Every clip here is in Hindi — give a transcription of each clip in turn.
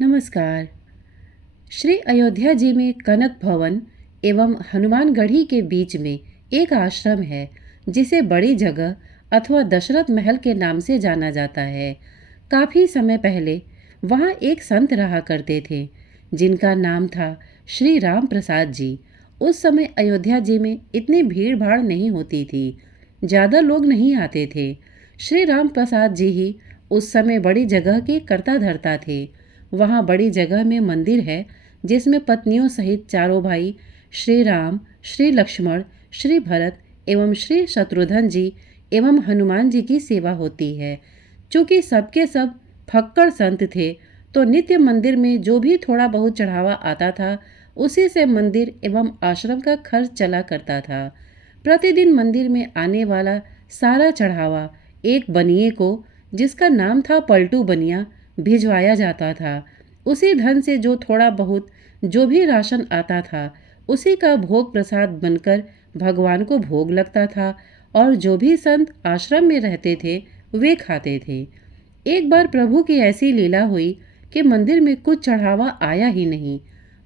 नमस्कार। श्री अयोध्या जी में कनक भवन एवं हनुमानगढ़ी के बीच में एक आश्रम है जिसे बड़ी जगह अथवा दशरथ महल के नाम से जाना जाता है। काफ़ी समय पहले वहाँ एक संत रहा करते थे जिनका नाम था श्री राम प्रसाद जी। उस समय अयोध्या जी में इतनी भीड़ भाड़ नहीं होती थी, ज़्यादा लोग नहीं आते थे। श्री राम प्रसाद जी ही उस समय बड़ी जगह के कर्ता धर्ता थे। वहाँ बड़ी जगह में मंदिर है जिसमें पत्नियों सहित चारों भाई श्री राम, श्री लक्ष्मण, श्री भरत एवं श्री शत्रुघ्न जी एवं हनुमान जी की सेवा होती है। चूँकि सबके सब फक्कड़ संत थे तो नित्य मंदिर में जो भी थोड़ा बहुत चढ़ावा आता था उसी से मंदिर एवं आश्रम का खर्च चला करता था। प्रतिदिन मंदिर में आने वाला सारा चढ़ावा एक बनिए को, जिसका नाम था पलटू बनिया, भिजवाया जाता था। उसी धन से जो थोड़ा बहुत जो भी राशन आता था उसी का भोग प्रसाद बनकर भगवान को भोग लगता था और जो भी संत आश्रम में रहते थे वे खाते थे। एक बार प्रभु की ऐसी लीला हुई कि मंदिर में कुछ चढ़ावा आया ही नहीं।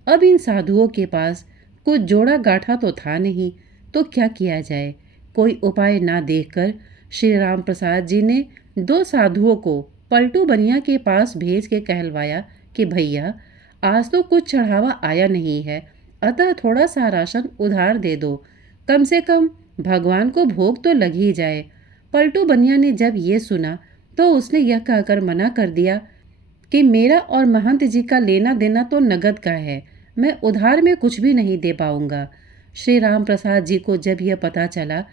अब इन साधुओं के पास कुछ जोड़ा गाठा तो था नहीं, तो क्या किया जाए। कोई उपाय ना देखकर श्री राम प्रसाद जी ने दो साधुओं को पलटू बनिया के पास भेज के कहलवाया कि भैया, आज तो कुछ चढ़ावा आया नहीं है, अतः थोड़ा सा राशन उधार दे दो, कम से कम भगवान को भोग तो लग ही जाए। पलटू बनिया ने जब ये सुना तो उसने यह कहकर मना कर दिया कि मेरा और महंत जी का लेना देना तो नगद का है, मैं उधार में कुछ भी नहीं दे पाऊंगा। श्री राम प्रसाद जी को जब यह पता चला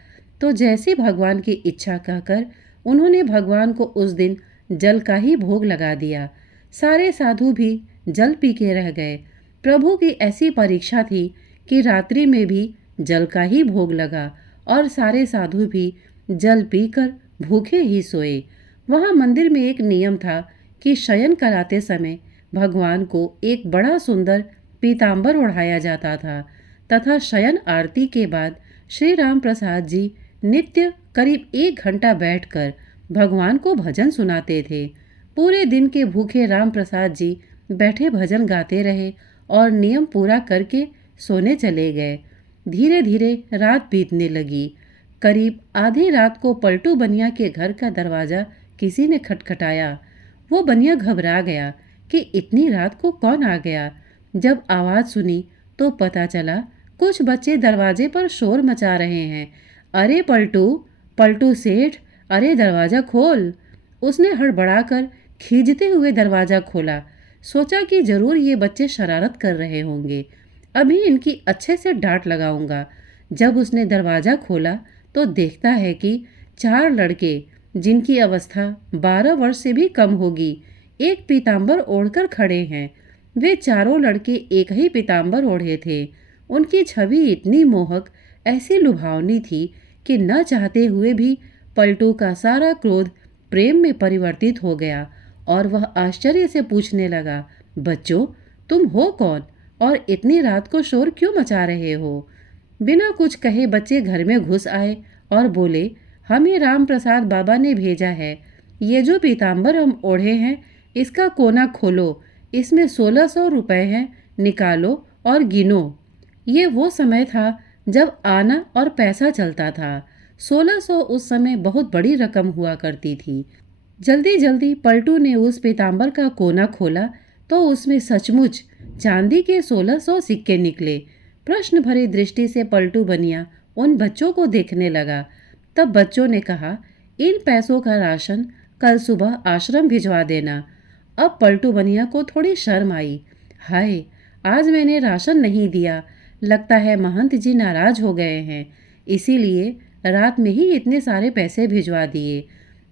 तो जैसी भगवान की इच्छा कहकर उन्होंने भगवान को उस दिन जल का ही भोग लगा दिया। सारे साधु भी जल पी के रह गए। प्रभु की ऐसी परीक्षा थी कि रात्रि में भी जल का ही भोग लगा और सारे साधु भी जल पीकर भूखे ही सोए। वहाँ मंदिर में एक नियम था कि शयन कराते समय भगवान को एक बड़ा सुंदर पीताम्बर ओढ़ाया जाता था तथा शयन आरती के बाद श्री राम प्रसाद जी नित्य करीब 1 घंटा बैठकर भगवान को भजन सुनाते थे। पूरे दिन के भूखे राम प्रसाद जी बैठे भजन गाते रहे और नियम पूरा करके सोने चले गए। धीरे धीरे रात बीतने लगी। करीब आधी रात को पलटू बनिया के घर का दरवाज़ा किसी ने खटखटाया। वो बनिया घबरा गया कि इतनी रात को कौन आ गया। जब आवाज़ सुनी तो पता चला कुछ बच्चे दरवाजे पर शोर मचा रहे हैं। अरे पलटू, पलटू सेठ, अरे दरवाज़ा खोल। उसने हड़बड़ाकर खींचते हुए दरवाज़ा खोला। सोचा कि ज़रूर ये बच्चे शरारत कर रहे होंगे, अभी इनकी अच्छे से डांट लगाऊंगा। जब उसने दरवाज़ा खोला तो देखता है कि 4 लड़के, जिनकी अवस्था 12 वर्ष से भी कम होगी, एक पीताम्बर ओढ़कर खड़े हैं। वे चारों लड़के एक ही पीताम्बर ओढ़े थे। उनकी छवि इतनी मोहक, ऐसी लुभावनी थी कि न चाहते हुए भी पलटू का सारा क्रोध प्रेम में परिवर्तित हो गया और वह आश्चर्य से पूछने लगा, बच्चों, तुम हो कौन और इतनी रात को शोर क्यों मचा रहे हो। बिना कुछ कहे बच्चे घर में घुस आए और बोले, हमें राम प्रसाद बाबा ने भेजा है। ये जो पीताम्बर हम ओढ़े हैं इसका कोना खोलो, इसमें 1600 रुपये हैं, निकालो और गिनो। ये वो समय था जब आना और पैसा चलता था। 1600 उस समय बहुत बड़ी रकम हुआ करती थी। जल्दी जल्दी पलटू ने उस पीताम्बर का कोना खोला तो उसमें सचमुच चांदी के 1600 सिक्के निकले। प्रश्न भरी दृष्टि से पलटू बनिया उन बच्चों को देखने लगा। तब बच्चों ने कहा, इन पैसों का राशन कल सुबह आश्रम भिजवा देना। अब पलटू बनिया को थोड़ी शर्म आई। हाय, आज मैंने राशन नहीं दिया, लगता है महंत जी नाराज हो गए हैं, इसीलिए रात में ही इतने सारे पैसे भिजवा दिए।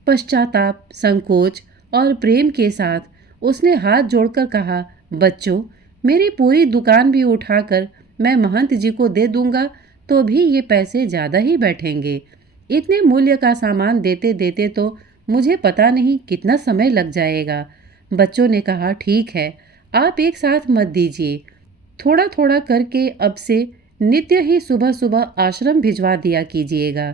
पश्चाताप, संकोच और प्रेम के साथ उसने हाथ जोड़कर कहा, बच्चों, मेरी पूरी दुकान भी उठाकर मैं महंत जी को दे दूंगा तो भी ये पैसे ज़्यादा ही बैठेंगे। इतने मूल्य का सामान देते देते तो मुझे पता नहीं कितना समय लग जाएगा। बच्चों ने कहा, ठीक है, आप एक साथ मत दीजिए, थोड़ा थोड़ा करके अब से नित्य ही सुबह सुबह आश्रम भिजवा दिया कीजिएगा।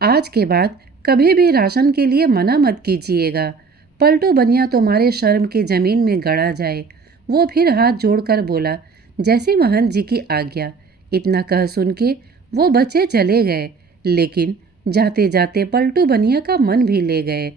आज के बाद कभी भी राशन के लिए मना मत कीजिएगा। पलटू बनिया तुम्हारे शर्म के ज़मीन में गड़ा जाए। वो फिर हाथ जोड़कर बोला, जैसी महंत जी की आज्ञा। इतना कह सुन के वो बच्चे चले गए, लेकिन जाते जाते पलटू बनिया का मन भी ले गए।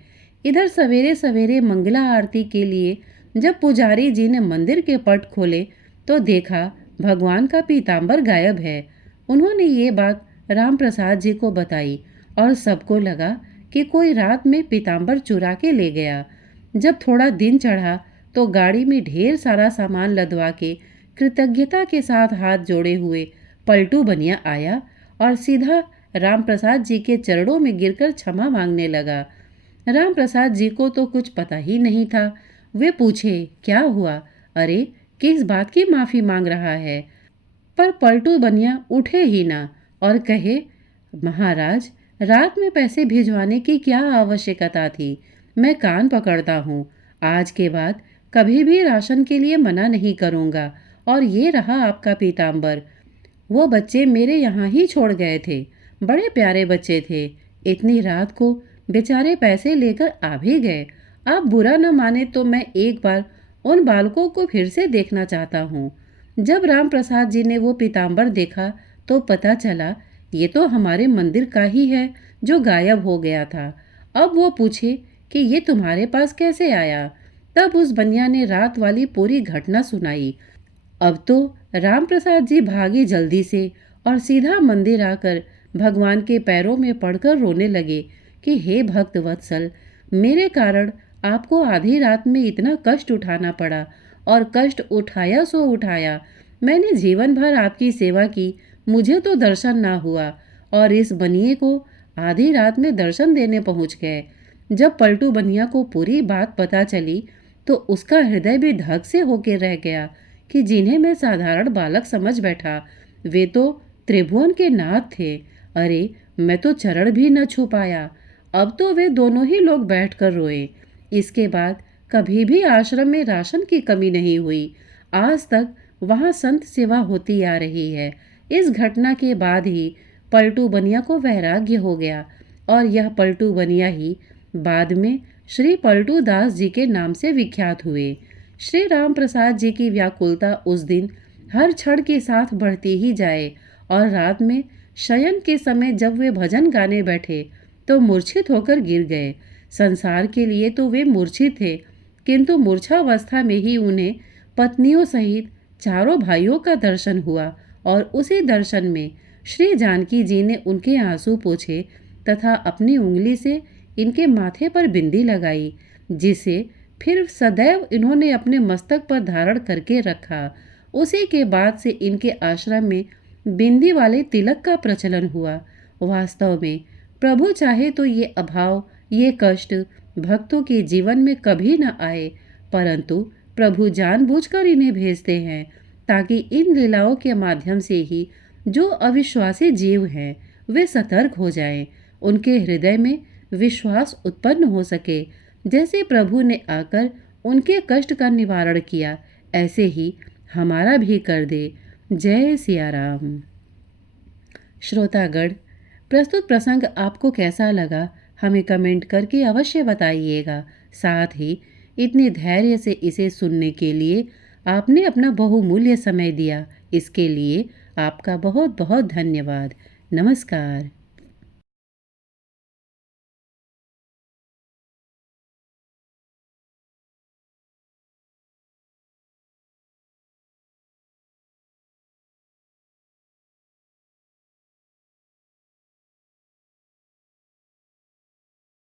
इधर सवेरे सवेरे मंगला आरती के लिए जब पुजारी जी ने मंदिर के पट खोले तो देखा भगवान का पीताम्बर गायब है। उन्होंने ये बात राम प्रसाद जी को बताई और सबको लगा कि कोई रात में पीताम्बर चुरा के ले गया। जब थोड़ा दिन चढ़ा तो गाड़ी में ढेर सारा सामान लदवा के कृतज्ञता के साथ हाथ जोड़े हुए पलटू बनिया आया और सीधा राम प्रसाद जी के चरणों में गिरकर क्षमा मांगने लगा। राम प्रसाद जी को तो कुछ पता ही नहीं था। वे पूछे, क्या हुआ? अरे, किस बात की माफ़ी मांग रहा है? पर पलटू बनिया उठे ही ना और कहे, महाराज, रात में पैसे भिजवाने की क्या आवश्यकता थी? मैं कान पकड़ता हूँ। आज के बाद कभी भी राशन के लिए मना नहीं करूँगा। और ये रहा आपका पीताम्बर। वो बच्चे मेरे यहाँ ही छोड़ गए थे। बड़े प्यारे बच्चे थे। इतनी रात को बेचारे पैसे लेकर आ भी गए। आप बुरा न माने तो मैं एक बार उन बालकों को फिर से देखना चाहता हूँ। जब राम प्रसाद जी ने वो पीताम्बर देखा तो पता चला ये तो हमारे मंदिर का ही है जो गायब हो गया था। अब वो पूछे कि ये तुम्हारे पास कैसे आया? तब उस बनिया ने रात वाली पूरी घटना सुनाई। अब तो राम प्रसाद जी भागे जल्दी से और सीधा मंदिर आकर भगवान के पैरों में पड़कर रोने लगे कि हे भक्त वत्सल, मेरे कारण आपको आधी रात में इतना कष्ट उठाना पड़ा और कष्ट उठाया सो उठाया। मैंने जीवन भर आपकी सेवा की, मुझे तो दर्शन ना हुआ और इस बनिए को आधी रात में दर्शन देने पहुंच गए। जब पलटू बनिया को पूरी बात पता चली तो उसका हृदय भी धक से होके रह गया कि जिन्हें मैं साधारण बालक समझ बैठा वे तो त्रिभुवन के नाथ थे। अरे, मैं तो चरण भी न छू पाया। अब तो वे दोनों ही लोग बैठकर रोए। इसके बाद कभी भी आश्रम में राशन की कमी नहीं हुई। आज तक वहाँ संत सेवा होती आ रही है। इस घटना के बाद ही पलटू बनिया को वैराग्य हो गया और यह पलटू बनिया ही बाद में श्री पलटू दास जी के नाम से विख्यात हुए। श्री राम प्रसाद जी की व्याकुलता उस दिन हर क्षण के साथ बढ़ती ही जाए और रात में शयन के समय जब वे भजन गाने बैठे तो मूर्छित होकर गिर गए। संसार के लिए तो वे मूर्छित थे, किंतु मूर्छावस्था में ही उन्हें पत्नियों सहित चारों भाइयों का दर्शन हुआ और उसी दर्शन में श्री जानकी जी ने उनके आंसू पोंछे तथा अपनी उंगली से इनके माथे पर बिंदी लगाई, जिसे फिर सदैव इन्होंने अपने मस्तक पर धारण करके रखा। उसी के बाद से इनके आश्रम में बिंदी वाले तिलक का प्रचलन हुआ। वास्तव में प्रभु चाहे तो ये अभाव, ये कष्ट भक्तों के जीवन में कभी न आए, परंतु प्रभु जानबूझकर इन्हें भेजते हैं ताकि इन लीलाओं के माध्यम से ही जो अविश्वासी जीव हैं वे सतर्क हो जाएं, उनके हृदय में विश्वास उत्पन्न हो सके। जैसे प्रभु ने आकर उनके कष्ट का निवारण किया, ऐसे ही हमारा भी कर दे। जय सिया राम। श्रोतागण, प्रस्तुत प्रसंग आपको कैसा लगा हमें कमेंट करके अवश्य बताइएगा। साथ ही इतने धैर्य से इसे सुनने के लिए आपने अपना बहुमूल्य समय दिया, इसके लिए आपका बहुत बहुत धन्यवाद। नमस्कार।